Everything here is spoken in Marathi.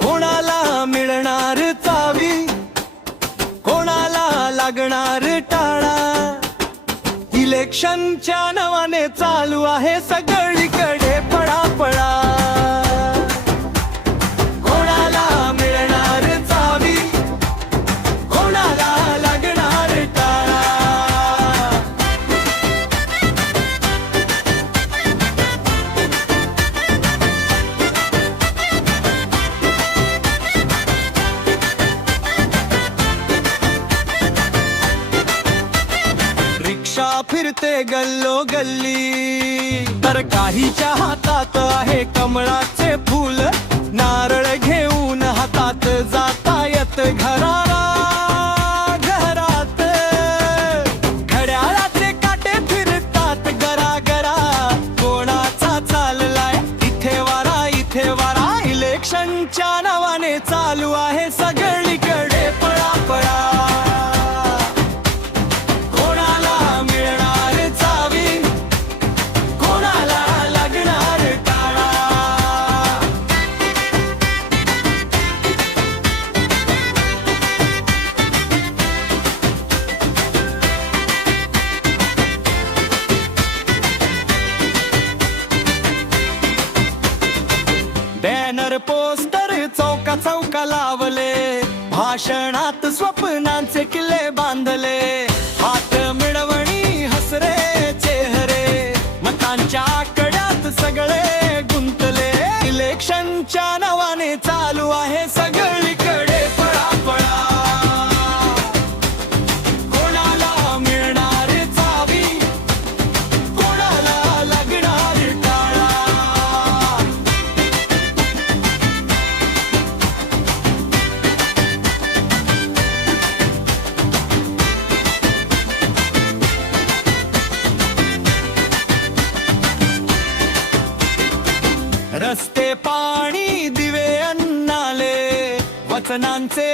कोणाला मिळणार चावी, कोणाला लागणार टाळा, इलेक्शनच्या नावाने चालू आहे सगळीकडे पळापळा. कोणाला मिळणार चावी, कोणाला लागणार टाळा. रिक्षा फिरते गल्लो गल्ली, तर काहीच्या हातात आहे कमळाचे फूल. नारळ घेऊन हातात जातायत घरात. घड्याळाचे काटे फिरतात गरागरा, कोणाचा चाललाय इथे वारा इथे वारा. इलेक्शनच्या नावाने चालू आहे सगळीकडे पळापळा. बॅनर पोस्टर चौका चौका लावले, भाषणात स्वप्नांचे किल्ले बांधले. हात मिळवणी हसरे चेहरे, मतांच्या आकड्यात सगळे गुंतले. इलेक्शनच्या नावाने चालू आहे सगळीकडे पळापळा. कोणाला मिळणार चावी, कोणाला लागणार टाळा. रस्ते पाणी दिवे अन्नाले, वचनांचे